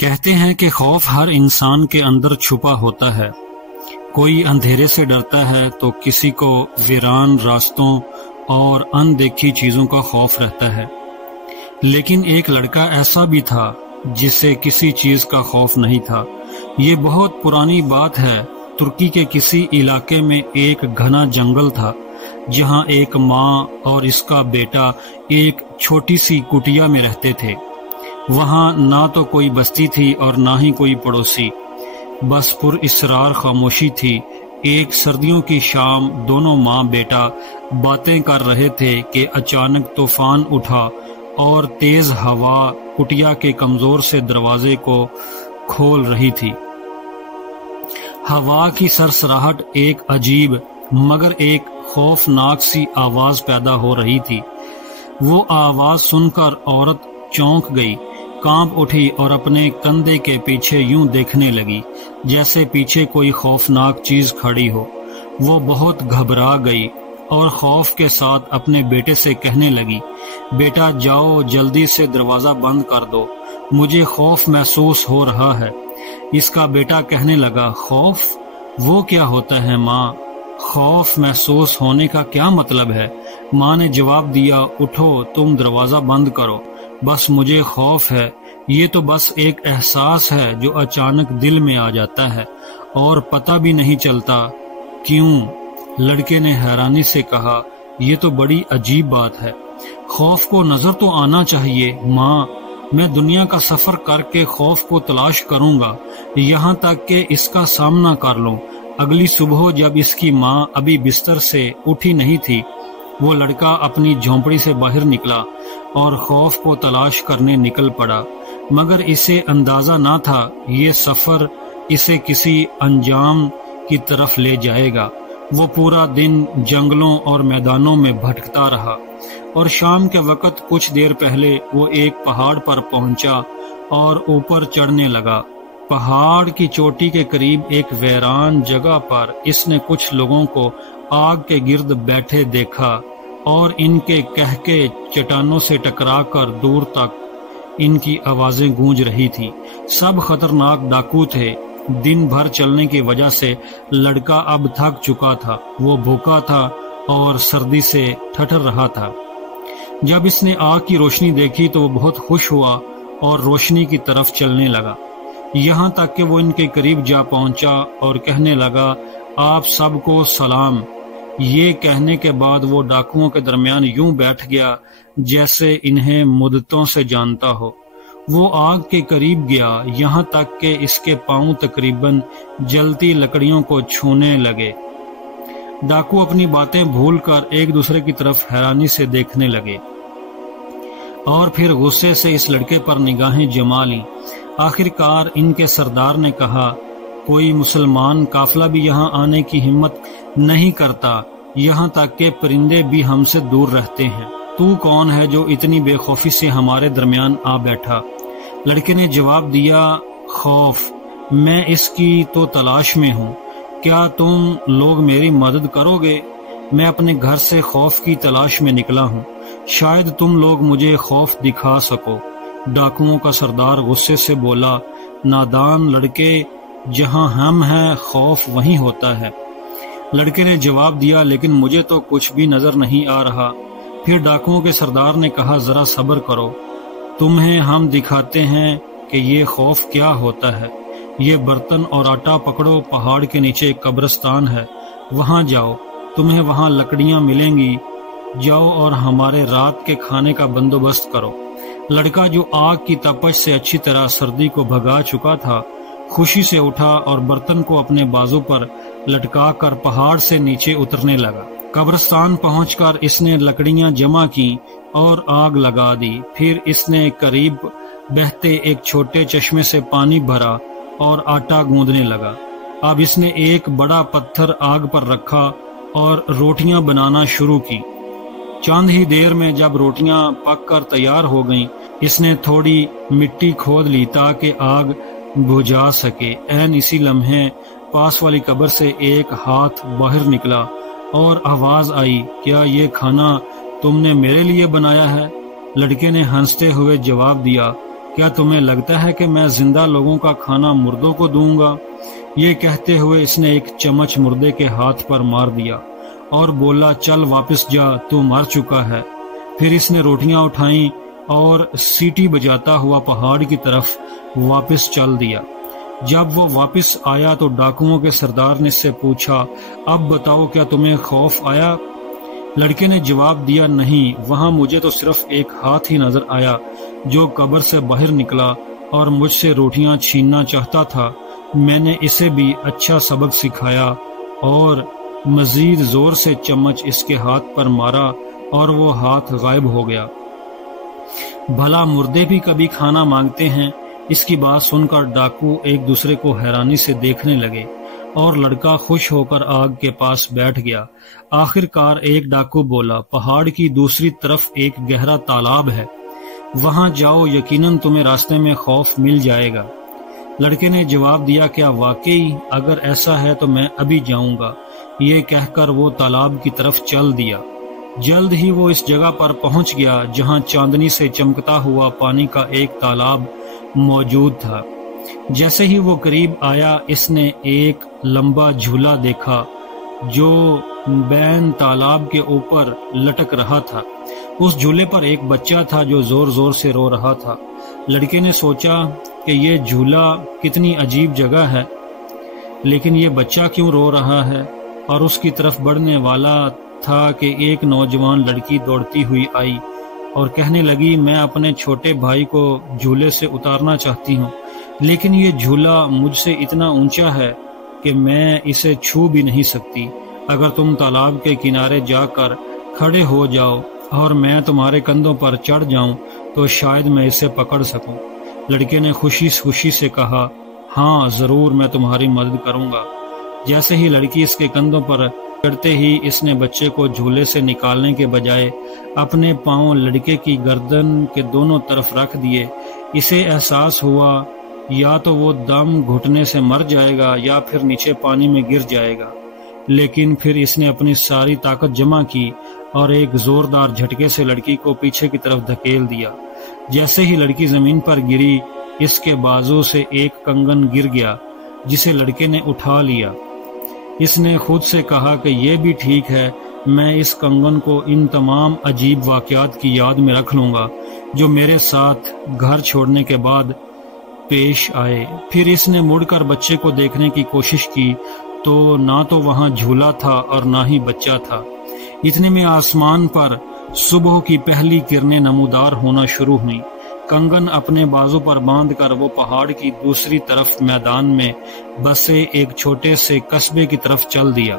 کہتے ہیں کہ خوف ہر انسان کے اندر چھپا ہوتا ہے۔ کوئی اندھیرے سے ڈرتا ہے تو کسی کو ویران راستوں اور اندیکھی چیزوں کا خوف رہتا ہے، لیکن ایک لڑکا ایسا بھی تھا جسے کسی چیز کا خوف نہیں تھا۔ یہ بہت پرانی بات ہے۔ ترکی کے کسی علاقے میں ایک گھنا جنگل تھا جہاں ایک ماں اور اس کا بیٹا ایک چھوٹی سی کٹیا میں رہتے تھے۔ وہاں نہ تو کوئی بستی تھی اور نہ ہی کوئی پڑوسی، بس پر اسرار خاموشی تھی۔ ایک سردیوں کی شام دونوں ماں بیٹا باتیں کر رہے تھے کہ اچانک طوفان اٹھا اور تیز ہوا کٹیا کے کمزور سے دروازے کو کھول رہی تھی۔ ہوا کی سرسراہٹ ایک عجیب مگر ایک خوفناک سی آواز پیدا ہو رہی تھی۔ وہ آواز سن کر عورت چونک گئی، کانپ اٹھی اور اپنے کندھے کے پیچھے یوں دیکھنے لگی جیسے پیچھے کوئی خوفناک چیز کھڑی ہو۔ وہ بہت گھبرا گئی اور خوف کے ساتھ اپنے بیٹے سے کہنے لگی، بیٹا جاؤ جلدی سے دروازہ بند کر دو، مجھے خوف محسوس ہو رہا ہے۔ اس کا بیٹا کہنے لگا، خوف؟ وہ کیا ہوتا ہے ماں؟ خوف محسوس ہونے کا کیا مطلب ہے؟ ماں نے جواب دیا، اٹھو تم دروازہ بند کرو، بس مجھے خوف ہے۔ یہ تو بس ایک احساس ہے جو اچانک دل میں آ جاتا ہے اور پتہ بھی نہیں چلتا کیوں۔ لڑکے نے حیرانی سے کہا، یہ تو بڑی عجیب بات ہے، خوف کو نظر تو آنا چاہیے ماں۔ میں دنیا کا سفر کر کے خوف کو تلاش کروں گا یہاں تک کہ اس کا سامنا کر لوں۔ اگلی صبح جب اس کی ماں ابھی بستر سے اٹھی نہیں تھی، وہ لڑکا اپنی جھونپڑی سے باہر نکلا اور خوف کو تلاش کرنے نکل پڑا، مگر اسے اندازہ نہ تھا یہ سفر اسے کسی انجام کی طرف لے جائے گا۔ وہ پورا دن جنگلوں اور میدانوں میں بھٹکتا رہا اور شام کے وقت کچھ دیر پہلے وہ ایک پہاڑ پر پہنچا اور اوپر چڑھنے لگا۔ پہاڑ کی چوٹی کے قریب ایک ویران جگہ پر اس نے کچھ لوگوں کو آگ کے گرد بیٹھے دیکھا اور ان کے کہکے چٹانوں سے ٹکرا کر دور تک ان کی آوازیں گونج رہی تھی۔ سب خطرناک ڈاکو تھے۔ دن بھر چلنے کی وجہ سے لڑکا اب تھک چکا تھا، وہ بھوکا تھا اور سردی سے ٹھٹر رہا تھا۔ جب اس نے آگ کی روشنی دیکھی تو وہ بہت خوش ہوا اور روشنی کی طرف چلنے لگا، یہاں تک کہ وہ ان کے قریب جا پہنچا اور کہنے لگا، آپ سب کو سلام۔ یہ کہنے کے بعد وہ ڈاکوؤں کے درمیان یوں بیٹھ گیا جیسے انہیں مدتوں سے جانتا ہو۔ وہ آگ کے قریب گیا یہاں تک کہ اس کے پاؤں تقریباً جلتی لکڑیوں کو چھونے لگے۔ ڈاکو اپنی باتیں بھول کر ایک دوسرے کی طرف حیرانی سے دیکھنے لگے اور پھر غصے سے اس لڑکے پر نگاہیں جما لیں۔ آخر کار ان کے سردار نے کہا، کوئی مسلمان قافلہ بھی یہاں آنے کی ہمت نہیں کرتا، یہاں تک کہ پرندے بھی ہم سے دور رہتے ہیں۔ تو کون ہے جو اتنی بے خوفی سے ہمارے درمیان آ بیٹھا؟ لڑکے نے جواب دیا، خوف، میں اس کی تو تلاش میں ہوں، کیا تم لوگ میری مدد کرو گے؟ میں اپنے گھر سے خوف کی تلاش میں نکلا ہوں، شاید تم لوگ مجھے خوف دکھا سکو۔ ڈاکوؤں کا سردار غصے سے بولا، نادان لڑکے، جہاں ہم ہیں خوف وہیں ہوتا ہے۔ لڑکے نے جواب دیا، لیکن مجھے تو کچھ بھی نظر نہیں آ رہا۔ پھر ڈاکوؤں کے سردار نے کہا، ذرا صبر کرو، تمہیں ہم دکھاتے ہیں کہ یہ خوف کیا ہوتا ہے۔ یہ برتن اور آٹا پکڑو، پہاڑ کے نیچے ایک قبرستان ہے، وہاں جاؤ، تمہیں وہاں لکڑیاں ملیں گی، جاؤ اور ہمارے رات کے کھانے کا بندوبست کرو۔ لڑکا جو آگ کی تپش سے اچھی طرح سردی کو بھگا چکا تھا، خوشی سے اٹھا اور برتن کو اپنے بازو پر لٹکا کر پہاڑ سے نیچے اترنے لگا۔ قبرستان پہنچ کر اس نے لکڑیاں جمع کی اور آگ لگا دی۔ پھر اس نے قریب بہتے ایک چھوٹے چشمے سے پانی بھرا اور آٹا گوندنے لگا۔ اب اس نے ایک بڑا پتھر آگ پر رکھا اور روٹیاں بنانا شروع کی۔ چند ہی دیر میں جب روٹیاں پک کر تیار ہو گئیں، اس نے تھوڑی مٹی کھود لی تاکہ آگ بجھا سکے۔ عین اسی لمحے پاس والی قبر سے ایک ہاتھ باہر نکلا اور آواز آئی، کیا یہ کھانا تم نے میرے لیے بنایا ہے؟ لڑکے نے ہنستے ہوئے جواب دیا، کیا تمہیں لگتا ہے کہ میں زندہ لوگوں کا کھانا مردوں کو دوں گا؟ یہ کہتے ہوئے اس نے ایک چمچ مردے کے ہاتھ پر مار دیا اور بولا، چل واپس جا، تو مر چکا ہے۔ پھر اس نے روٹیاں اٹھائیں اور سیٹی بجاتا ہوا پہاڑ کی طرف واپس چل دیا۔ جب وہ واپس آیا تو ڈاکوؤں کے سردار نے اس سے پوچھا، اب بتاؤ کیا تمہیں خوف آیا؟ لڑکے نے جواب دیا، نہیں، وہاں مجھے تو صرف ایک ہاتھ ہی نظر آیا جو قبر سے باہر نکلا اور مجھ سے روٹیاں چھیننا چاہتا تھا۔ میں نے اسے بھی اچھا سبق سکھایا اور مزید زور سے چمچ اس کے ہاتھ پر مارا اور وہ ہاتھ غائب ہو گیا۔ بھلا مردے بھی کبھی کھانا مانگتے ہیں؟ اس کی بات سن کر ڈاکو ایک دوسرے کو حیرانی سے دیکھنے لگے اور لڑکا خوش ہو کر آگ کے پاس بیٹھ گیا۔ آخر کار ایک ڈاکو بولا، پہاڑ کی دوسری طرف ایک گہرا تالاب ہے، وہاں جاؤ، یقیناً تمہیں راستے میں خوف مل جائے گا۔ لڑکے نے جواب دیا، کیا واقعی؟ اگر ایسا ہے تو میں ابھی جاؤں گا۔ یہ کہہ کر وہ تالاب کی طرف چل دیا۔ جلد ہی وہ اس جگہ پر پہنچ گیا جہاں چاندنی سے چمکتا ہوا پانی کا ایک تالاب موجود تھا۔ جیسے ہی وہ قریب آیا اس نے ایک لمبا جھولا دیکھا جو بین تالاب کے اوپر لٹک رہا تھا۔ اس جھولے پر ایک بچہ تھا جو زور زور سے رو رہا تھا۔ لڑکے نے سوچا کہ یہ جھولا کتنی عجیب جگہ ہے، لیکن یہ بچہ کیوں رو رہا ہے؟ اور اس کی طرف بڑھنے والا تھا کہ ایک نوجوان لڑکی دوڑتی ہوئی آئی اور کہنے لگی، میں اپنے چھوٹے بھائی کو جھولے سے اتارنا چاہتی ہوں، لیکن یہ جھولا مجھ سے اتنا اونچا ہے کہ میں اسے چھو بھی نہیں سکتی۔ اگر تم تالاب کے کنارے جا کر کھڑے ہو جاؤ اور میں تمہارے کندھوں پر چڑھ جاؤں تو شاید میں اسے پکڑ سکوں۔ لڑکے نے خوشی سے کہا، ہاں ضرور، میں تمہاری مدد کروں گا۔ جیسے ہی لڑکی اس کے کندھوں پر چڑھتے ہی اس نے بچے کو جھولے سے نکالنے کے بجائے اپنے پاؤں لڑکے کی گردن کے دونوں طرف رکھ دیے۔ اسے احساس ہوا یا تو وہ دم گھٹنے سے مر جائے گا یا پھر نیچے پانی میں گر جائے گا، لیکن پھر اس نے اپنی ساری طاقت جمع کی اور ایک زوردار جھٹکے سے لڑکی کو پیچھے کی طرف دھکیل دیا۔ جیسے ہی لڑکی زمین پر گری اس کے بازو سے ایک کنگن گر گیا جسے لڑکے نے اٹھا لیا۔ اس نے خود سے کہا کہ یہ بھی ٹھیک ہے، میں اس کنگن کو ان تمام عجیب واقعات کی یاد میں رکھ لوں گا جو میرے ساتھ گھر چھوڑنے کے بعد پیش آئے۔ پھر اس نے مڑ کر بچے کو دیکھنے کی کوشش کی تو نہ تو وہاں جھولا تھا اور نہ ہی بچہ تھا۔ اتنے میں آسمان پر صبح کی پہلی کرنیں نمودار ہونا شروع ہوئیں۔ کنگن اپنے بازو پر باندھ کر وہ پہاڑ کی دوسری طرف میدان میں بسے ایک چھوٹے سے قصبے کی طرف چل دیا۔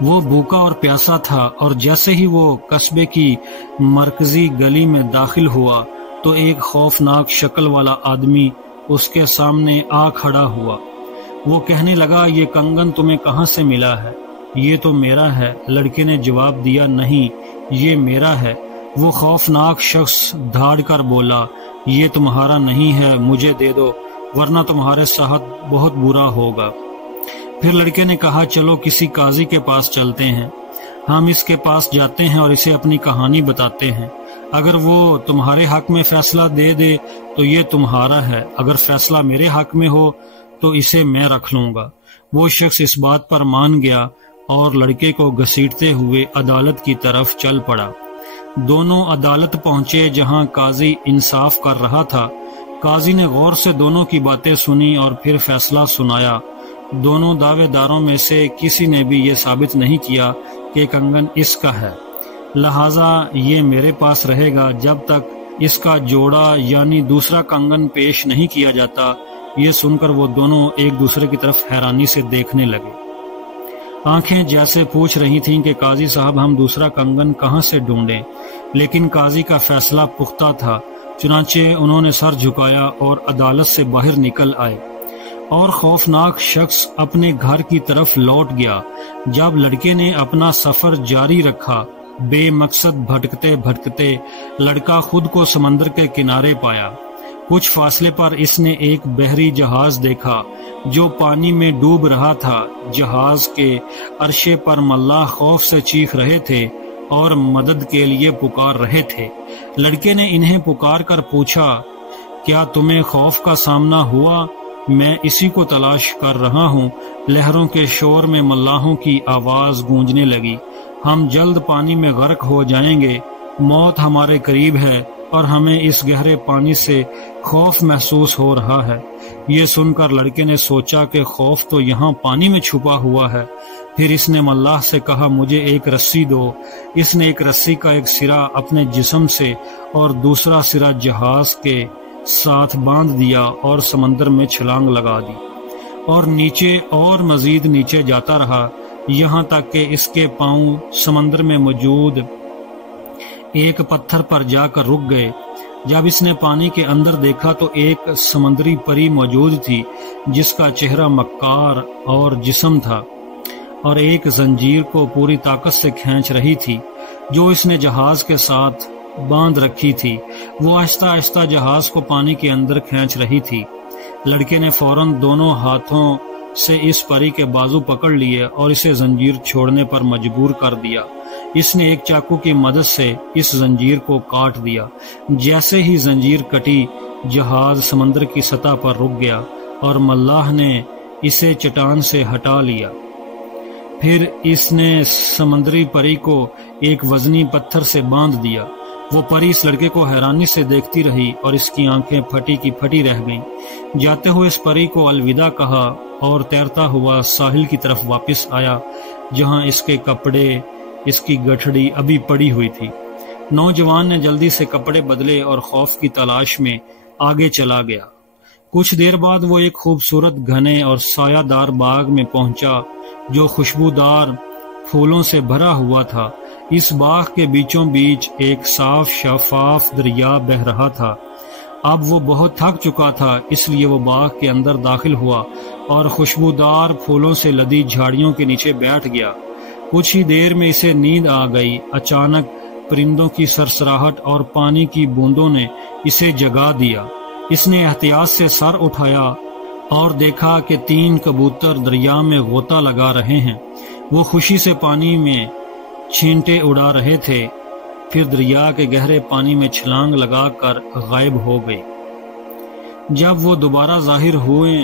وہ بھوکا اور پیاسا تھا اور جیسے ہی وہ قصبے کی مرکزی گلی میں داخل ہوا تو ایک خوفناک شکل والا آدمی اس کے سامنے آ کھڑا ہوا۔ وہ کہنے لگا، یہ کنگن تمہیں کہاں سے ملا ہے؟ یہ تو میرا ہے۔ لڑکے نے جواب دیا، نہیں، یہ میرا ہے۔ وہ خوفناک شخص دھاڑ کر بولا، یہ تمہارا نہیں ہے، مجھے دے دو ورنہ تمہارے ساتھ بہت برا ہوگا۔ پھر لڑکے نے کہا، چلو کسی قاضی کے پاس چلتے ہیں، ہم اس کے پاس جاتے ہیں اور اسے اپنی کہانی بتاتے ہیں۔ اگر وہ تمہارے حق میں فیصلہ دے دے تو یہ تمہارا ہے، اگر فیصلہ میرے حق میں ہو تو اسے میں رکھ لوں گا۔ وہ شخص اس بات پر مان گیا اور لڑکے کو گھسیٹتے ہوئے عدالت کی طرف چل پڑا۔ دونوں عدالت پہنچے جہاں قاضی انصاف کر رہا تھا۔ قاضی نے غور سے دونوں کی باتیں سنی اور پھر فیصلہ سنایا۔ دونوں دعوے داروں میں سے کسی نے بھی یہ ثابت نہیں کیا کہ کنگن اس کا ہے، لہذا یہ میرے پاس رہے گا جب تک اس کا جوڑا یعنی دوسرا کنگن پیش نہیں کیا جاتا۔ یہ سن کر وہ دونوں ایک دوسرے کی طرف حیرانی سے دیکھنے لگے۔ آنکھیں جیسے پوچھ رہی تھیں کہ قاضی صاحب ہم دوسرا کنگن کہاں سے ڈھونڈیں، لیکن قاضی کا فیصلہ پختہ تھا، چنانچہ انہوں نے سر جھکایا اور عدالت سے باہر نکل آئے اور خوفناک شخص اپنے گھر کی طرف لوٹ گیا۔ جب لڑکے نے اپنا سفر جاری رکھا، بے مقصد بھٹکتے بھٹکتے لڑکا خود کو سمندر کے کنارے پایا۔ کچھ فاصلے پر اس نے ایک بحری جہاز دیکھا جو پانی میں ڈوب رہا تھا۔ جہاز کے عرشے پر ملاح خوف سے چیخ رہے تھے اور مدد کے لیے پکار رہے تھے۔ لڑکے نے انہیں پکار کر پوچھا کیا تمہیں خوف کا سامنا ہوا؟ میں اسی کو تلاش کر رہا ہوں۔ لہروں کے شور میں ملاحوں کی آواز گونجنے لگی، ہم جلد پانی میں غرق ہو جائیں گے، موت ہمارے قریب ہے اور ہمیں اس گہرے پانی سے خوف محسوس ہو رہا ہے۔ یہ سن کر لڑکے نے سوچا کہ خوف تو یہاں پانی میں چھپا ہوا ہے۔ پھر اس نے ملاح سے کہا، مجھے ایک رسی دو۔ اس نے ایک رسی کا ایک سرا اپنے جسم سے اور دوسرا سرا جہاز کے ساتھ باندھ دیا اور سمندر میں چھلانگ لگا دی اور نیچے اور مزید نیچے جاتا رہا، یہاں تک کہ اس کے پاؤں سمندر میں موجود ایک پتھر پر جا کر رک گئے۔ جب اس نے پانی کے اندر دیکھا تو ایک سمندری پری موجود تھی جس کا چہرہ مکار اور جسم تھا اور ایک زنجیر کو پوری طاقت سے کھینچ رہی تھی جو اس نے جہاز کے ساتھ باندھ رکھی تھی۔ وہ آہستہ آہستہ جہاز کو پانی کے اندر کھینچ رہی تھی۔ لڑکے نے فوراً دونوں ہاتھوں سے اس پری کے بازو پکڑ لیے اور اسے زنجیر چھوڑنے پر مجبور کر دیا۔ اس نے ایک چاقو کی مدد سے اس زنجیر کو کاٹ دیا۔ جیسے ہی زنجیر کٹی، جہاز سمندر کی سطح پر رک گیا اور ملاح نے اسے چٹان سے ہٹا لیا۔ پھر اس نے سمندری پری کو ایک وزنی پتھر سے باندھ دیا۔ وہ پری اس لڑکے کو حیرانی سے دیکھتی رہی اور اس کی آنکھیں پھٹی کی پھٹی رہ گئیں۔ جاتے ہوئے اس پری کو الوداع کہا اور تیرتا ہوا ساحل کی طرف واپس آیا جہاں اس کے کپڑے، اس کی گٹھڑی ابھی پڑی ہوئی تھی۔ نوجوان نے جلدی سے کپڑے بدلے اور خوف کی تلاش میں آگے چلا گیا۔ کچھ دیر بعد وہ ایک خوبصورت گھنے اور سایہ دار باغ میں پہنچا جو خوشبودار پھولوں سے بھرا ہوا تھا۔ اس باغ کے بیچوں بیچ ایک صاف شفاف دریا بہہ رہا تھا۔ اب وہ بہت تھک چکا تھا، اس لیے وہ باغ کے اندر داخل ہوا اور خوشبودار پھولوں سے لدی جھاڑیوں کے نیچے بیٹھ گیا۔ کچھ ہی دیر میں اسے نیند آ گئی۔ اچانک پرندوں کی سرسراہٹ اور پانی کی بوندوں نے اسے جگا دیا۔ اس نے احتیاط سے سر اٹھایا اور دیکھا کہ 3 کبوتر دریا میں غوطہ لگا رہے ہیں۔ وہ خوشی سے پانی میں چھینٹے اڑا رہے تھے، پھر دریا کے گہرے پانی میں چھلانگ لگا کر غائب ہو گئے۔ جب وہ دوبارہ ظاہر ہوئے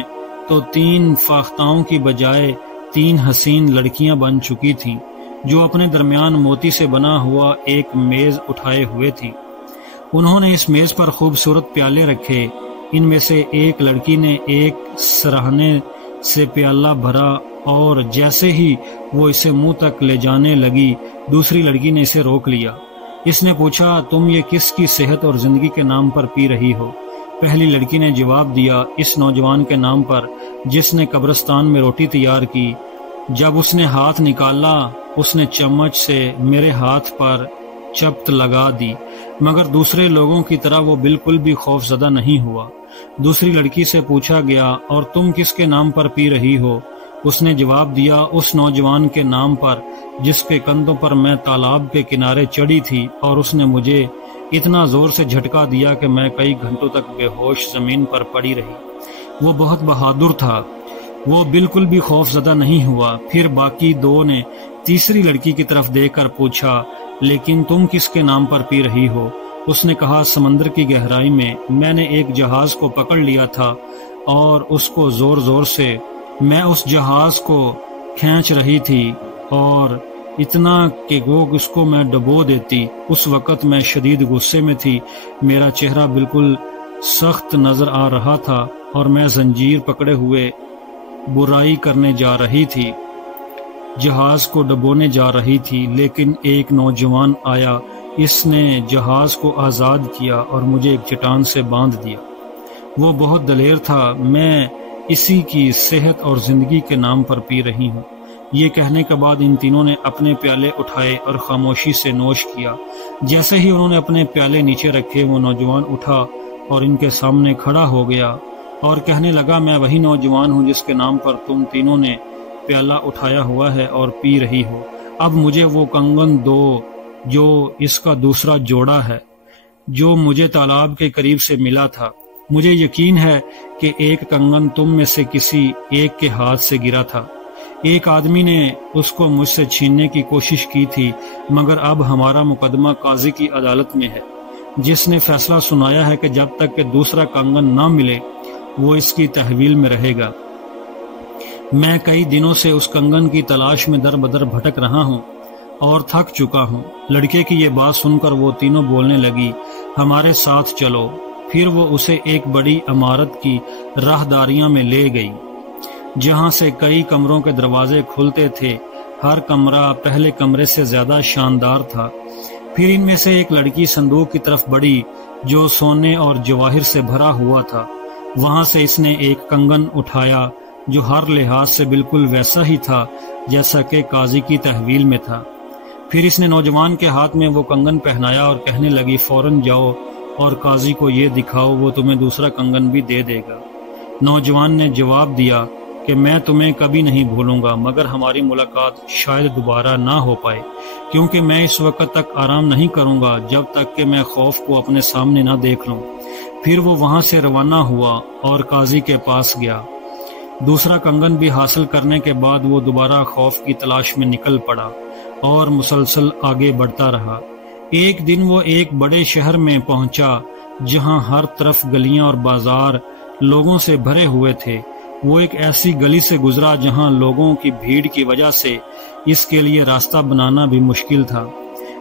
تو 3 فاختاؤں کی بجائے 3 حسین لڑکیاں بن چکی تھیں جو اپنے درمیان موتی سے بنا ہوا ایک میز اٹھائے ہوئے تھی۔ انہوں نے اس میز پر خوبصورت پیالے رکھے۔ ان میں سے ایک لڑکی نے ایک سراہنے سے پیالہ بھرا اور جیسے ہی وہ اسے منہ تک لے جانے لگی، دوسری لڑکی نے اسے روک لیا۔ اس نے پوچھا، تم یہ کس کی صحت اور زندگی کے نام پر پی رہی ہو؟ پہلی لڑکی نے جواب دیا، اس نوجوان کے نام پر جس نے قبرستان میں روٹی تیار کی۔ جب اس نے ہاتھ نکالا، اس نے چمچ سے میرے ہاتھ پر چپت لگا دی، مگر دوسرے لوگوں کی طرح وہ بالکل بھی خوف زدہ نہیں ہوا۔ دوسری لڑکی سے پوچھا گیا، اور تم کس کے نام پر پی رہی ہو؟ اس نے جواب دیا، اس نوجوان کے نام پر جس کے کندھوں پر میں تالاب کے کنارے چڑھی تھی اور اس نے مجھے اتنا زور سے جھٹکا دیا کہ میں کئی گھنٹوں تک بے ہوش زمین پر پڑی رہی۔ وہ بہت بہادر تھا، وہ بالکل بھی خوف زدہ نہیں ہوا۔ پھر باقی 2 نے تیسری لڑکی کی طرف دیکھ کر پوچھا، لیکن تم کس کے نام پر پی رہی ہو؟ اس نے کہا، سمندر کی گہرائی میں نے ایک جہاز کو پکڑ لیا تھا اور اس کو زور زور سے میں اس جہاز کو کھینچ رہی تھی اور اتنا کہ گوگ اس کو میں ڈبو دیتی۔ اس وقت میں شدید غصے میں تھی، میرا چہرہ بالکل سخت نظر آ رہا تھا اور میں زنجیر پکڑے ہوئے برائی کرنے جا رہی تھی، جہاز کو ڈبونے جا رہی تھی، لیکن ایک نوجوان آیا، اس نے جہاز کو آزاد کیا اور مجھے ایک چٹان سے باندھ دیا۔ وہ بہت دلیر تھا، میں اسی کی صحت اور زندگی کے نام پر پی رہی ہوں۔ یہ کہنے کے بعد ان تینوں نے اپنے پیالے اٹھائے اور خاموشی سے نوش کیا۔ جیسے ہی انہوں نے اپنے پیالے نیچے رکھے، وہ نوجوان اٹھا اور ان کے سامنے کھڑا ہو گیا اور کہنے لگا، میں وہی نوجوان ہوں جس کے نام پر تم تینوں نے پیالہ اٹھایا ہوا ہے اور پی رہی ہو۔ اب مجھے وہ کنگن دو جو اس کا دوسرا جوڑا ہے، جو مجھے تالاب کے قریب سے ملا تھا۔ مجھے یقین ہے کہ ایک کنگن تم میں سے کسی ایک کے ہاتھ سے گرا تھا۔ ایک آدمی نے اس کو مجھ سے چھیننے کی کوشش کی تھی، مگر اب ہمارا مقدمہ قاضی کی عدالت میں ہے۔ جس نے فیصلہ سنایا ہے کہ جب تک کہ دوسرا کنگن نہ ملے وہ اس کی تحویل میں رہے گا۔ میں کئی دنوں سے اس کنگن کی تلاش میں در بدر بھٹک رہا ہوں اور تھک چکا ہوں۔ لڑکے کی یہ بات سن کر وہ تینوں بولنے لگی، ہمارے ساتھ چلو۔ پھر وہ اسے ایک بڑی عمارت کی راہداریاں میں لے گئی جہاں سے کئی کمروں کے دروازے کھلتے تھے۔ ہر کمرہ پہلے کمرے سے زیادہ شاندار تھا۔ پھر ان میں سے ایک لڑکی صندوق کی طرف بڑھی جو سونے اور جواہر سے بھرا ہوا تھا۔ وہاں سے اس نے ایک کنگن اٹھایا جو ہر لحاظ سے بالکل ویسا ہی تھا جیسا کہ قاضی کی تحویل میں تھا۔ پھر اس نے نوجوان کے ہاتھ میں وہ کنگن پہنایا اور کہنے لگی، فوراً جاؤ اور قاضی کو یہ دکھاؤ، وہ تمہیں دوسرا کنگن بھی دے دے گا۔ نوجوان نے جواب دیا کہ میں تمہیں کبھی نہیں بھولوں گا، مگر ہماری ملاقات شاید دوبارہ نہ ہو پائے، کیونکہ میں اس وقت تک آرام نہیں کروں گا جب تک کہ میں خوف کو اپنے سامنے نہ دیکھ لوں۔ پھر وہ وہاں سے روانہ ہوا اور قاضی کے پاس گیا۔ دوسرا کنگن بھی حاصل کرنے کے بعد وہ دوبارہ خوف کی تلاش میں نکل پڑا اور مسلسل آگے بڑھتا رہا۔ ایک دن وہ ایک بڑے شہر میں پہنچا جہاں ہر طرف گلیاں اور بازار لوگوں سے بھرے ہوئے تھے۔ وہ ایک ایسی گلی سے گزرا جہاں لوگوں کی بھیڑ کی وجہ سے اس کے لیے راستہ بنانا بھی مشکل تھا۔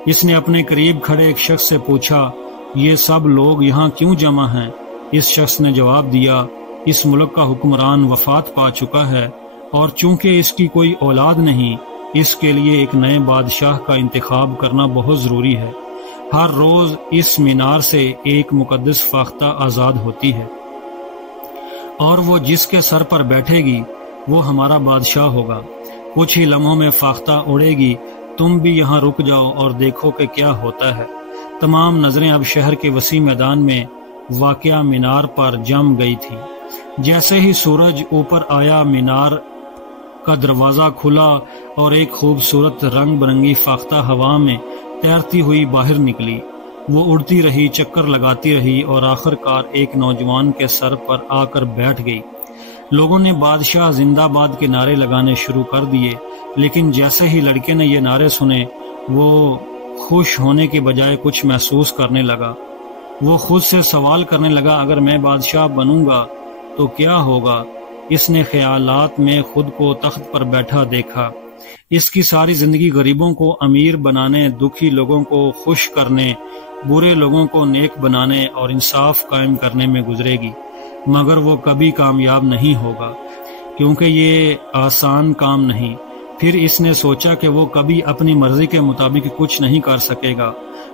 اس نے اپنے قریب کھڑے ایک شخص سے پوچھا، یہ سب لوگ یہاں کیوں جمع ہیں؟ اس شخص نے جواب دیا، اس ملک کا حکمران وفات پا چکا ہے اور چونکہ اس کی کوئی اولاد نہیں، اس کے لیے ایک نئے بادشاہ کا انتخاب کرنا بہت ضروری ہے۔ ہر روز اس مینار سے ایک مقدس فاختہ آزاد ہوتی ہے اور وہ جس کے سر پر بیٹھے گی وہ ہمارا بادشاہ ہوگا۔ کچھ ہی لمحوں میں فاختہ اڑے گی، تم بھی یہاں رک جاؤ اور دیکھو کہ کیا ہوتا ہے۔ تمام نظریں اب شہر کے وسیع میدان میں واقع مینار پر جم گئی تھی۔ جیسے ہی سورج اوپر آیا، مینار کا دروازہ کھلا اور ایک خوبصورت رنگ برنگی فاختہ ہوا میں تیرتی ہوئی باہر نکلی۔ وہ اڑتی رہی، چکر لگاتی رہی اور آخر کار ایک نوجوان کے سر پر آ کر بیٹھ گئی۔ لوگوں نے بادشاہ زندہ باد کے نعرے لگانے شروع کر دیے، لیکن جیسے ہی لڑکے نے یہ نعرے سنے وہ خوش ہونے کے بجائے کچھ محسوس کرنے لگا۔ وہ خود سے سوال کرنے لگا، اگر میں بادشاہ بنوں گا تو کیا ہوگا؟ اس نے خیالات میں خود کو تخت پر بیٹھا دیکھا۔ اس کی ساری زندگی غریبوں کو امیر بنانے، دکھی لوگوں کو خوش کرنے، برے لوگوں کو نیک بنانے اور انصاف قائم کرنے میں گزرے گی، مگر وہ کبھی کامیاب نہیں ہوگا کیونکہ یہ آسان کام نہیں۔ پھر اس نے سوچا کہ وہ کبھی اپنی مرضی کے مطابق کچھ نہیں کر سکے گا،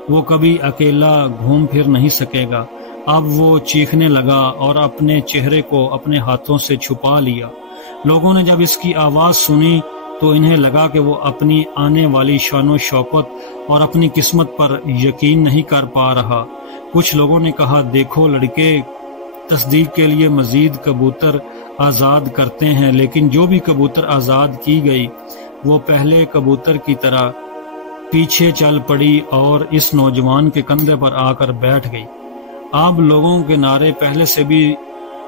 وہ کبھی اکیلا گھوم پھر نہیں سکے گا۔ اب وہ چیخنے لگا اور اپنے چہرے کو اپنے ہاتھوں سے چھپا لیا۔ لوگوں نے جب اس کی آواز سنی تو انہیں لگا کہ وہ اپنی آنے والی شان و شوکت اور اپنی قسمت پر یقین نہیں کر پا رہا۔ کچھ لوگوں نے کہا، دیکھو لڑکے، تصدیق کے لیے مزید کبوتر آزاد کرتے ہیں، لیکن جو بھی کبوتر آزاد کی گئی وہ پہلے کبوتر کی طرح پیچھے چل پڑی اور اس نوجوان کے کندھے پر آ کر بیٹھ گئی۔ اب لوگوں کے نعرے پہلے سے بھی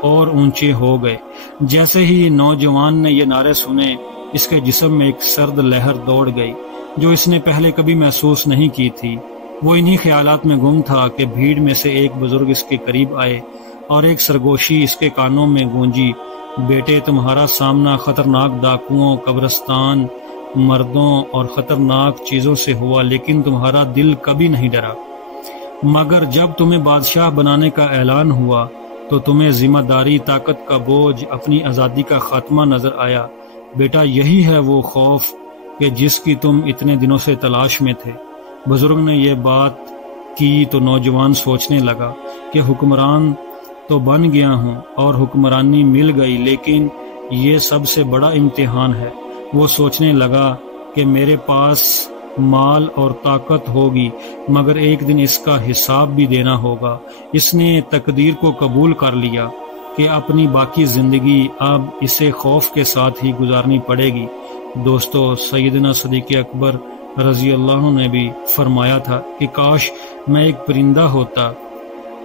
اور اونچے ہو گئے۔ جیسے ہی نوجوان نے یہ نعرے سنے، اس کے جسم میں ایک سرد لہر دوڑ گئی جو اس نے پہلے کبھی محسوس نہیں کی تھی۔ وہ انہی خیالات میں گم تھا کہ بھیڑ میں سے ایک بزرگ اس کے قریب آئے اور ایک سرگوشی اس کے کانوں میں گونجی، بیٹے تمہارا سامنا خطرناک ڈاکوؤں، قبرستان، مردوں اور خطرناک چیزوں سے ہوا، لیکن تمہارا دل کبھی نہیں ڈرا۔ مگر جب تمہیں بادشاہ بنانے کا اعلان ہوا تو تمہیں ذمہ داری، طاقت کا بوجھ، اپنی آزادی کا خاتمہ نظر آیا۔ بیٹا، یہی ہے وہ خوف کہ جس کی تم اتنے دنوں سے تلاش میں تھے۔ بزرگ نے یہ بات کی تو نوجوان سوچنے لگا کہ حکمران تو بن گیا ہوں اور حکمرانی مل گئی، لیکن یہ سب سے بڑا امتحان ہے۔ وہ سوچنے لگا کہ میرے پاس مال اور طاقت ہوگی، مگر ایک دن اس کا حساب بھی دینا ہوگا۔ اس نے تقدیر کو قبول کر لیا کہ اپنی باقی زندگی اب اسے خوف کے ساتھ ہی گزارنی پڑے گی۔ دوستو، سیدنا صدیق اکبر رضی اللہ عنہ نے بھی فرمایا تھا کہ کاش میں ایک پرندہ ہوتا،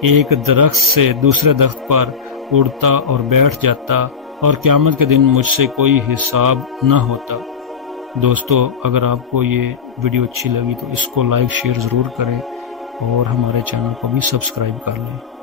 ایک درخت سے دوسرے درخت پر اڑتا اور بیٹھ جاتا اور قیامت کے دن مجھ سے کوئی حساب نہ ہوتا۔ دوستو، اگر آپ کو یہ ویڈیو اچھی لگی تو اس کو لائک شیئر ضرور کریں اور ہمارے چینل کو بھی سبسکرائب کر لیں۔